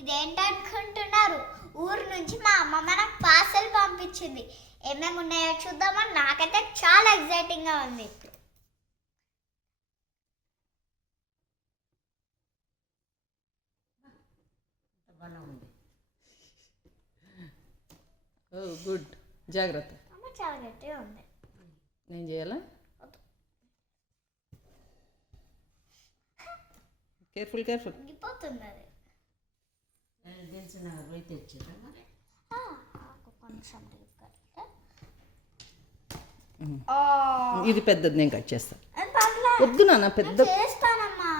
ఇదేంటనుకుంటున్నారు? ఊరు నుంచి మా అమ్మమ్మ నాకు పార్సల్ పంపించింది. ఏమేమి ఉన్నాయో చూద్దామా? నాకైతే చాలా ఎగ్జైటింగ్గా ఉంది. Oh good. జాగ్రత్త. అమ్మ చాలా గట్టిగా ఉంది. నేను చేయాలా? కేర్ఫుల్ కేర్ఫుల్ అది తెలిసిన పోయి తెచ్చారా మరి? కొంచెం ఇది పెద్దది నేను కట్ చేస్తాను. వద్దు నాన్న పెద్ద చేస్తానమ్మా.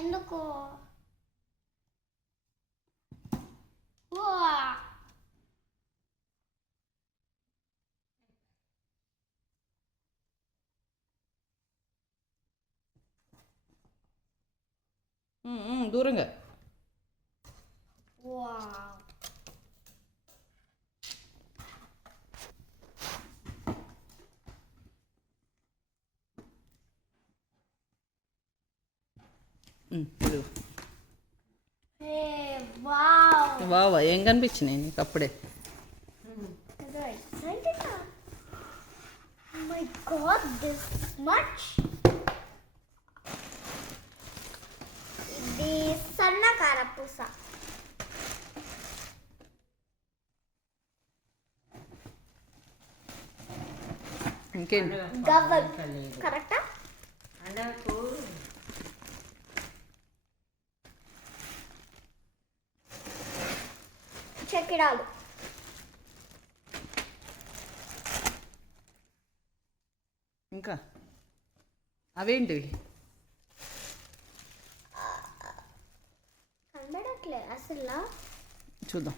ఎందుకు? దూరంగా. వావ్. ఏం కనిపించినాయి నీకు అప్పుడే. Oh my god, this much. ఇది సన్నకార పూస ఇంకేంటి గవ్వల్ ఇంకా? లేదు కరెక్టా? పండగకు చెక్కిడాలు. ఇంకా? అవేంటివి? కనబడట్లే అసలు. చూద్దాం.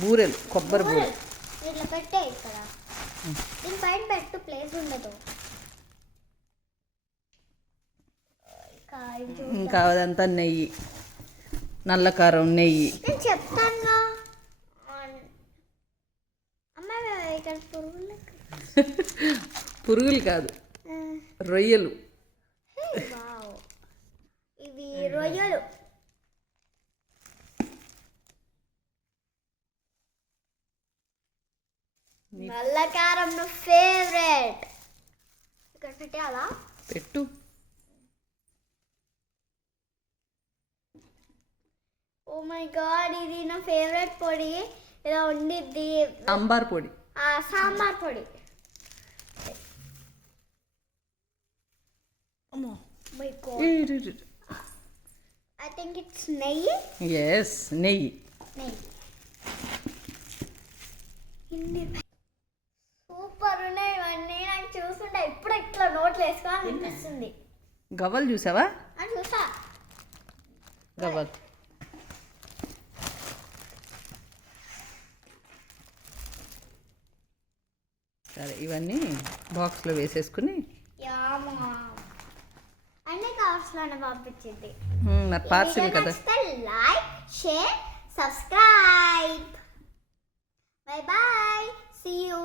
బూరెలు కొబ్బరి బూరెలు? ఇట్లా పెట్టే ఇక్కడ. దీని పైన పెట్టు ప్లేస్ ఉండదు. ఇంకా అదంతా నెయ్యి. నల్ల కారం నెయ్యి. నేను ఇక్కడ పురుగులు పురుగులు కాదు రొయ్యలు. వావ్. ఇవి రొయ్యలు. నల్ల కారం ఫేవరెట్ ఇక్కడ పెట్టాలా పెట్టు. ఓ మై గాడ్ ఇది నా ఫేవరెట్ పొడి. ఇలా ఉండిద్ది. సాంబార్ పొడి. ఆ, సాంబార్ పొడి. My god I think it's నెయ్యి? ఎస్ నెయ్యి. నెయ్యి ఇన్ని సూపర్ ఉన్నాయి ఇవన్నీ నాకు చూస్తుంటే ఇప్పుడు వేసుకోవాలని అనిపిస్తుంది. గవ్వలు చూసావా? చూసా. గవ్వలు. సరే ఇవన్నీ బాక్స్లో వేసేసుకుని. అన్నీ పంపించింది. మరి పార్సిల్ కదా. Like share subscribe. Bye bye see you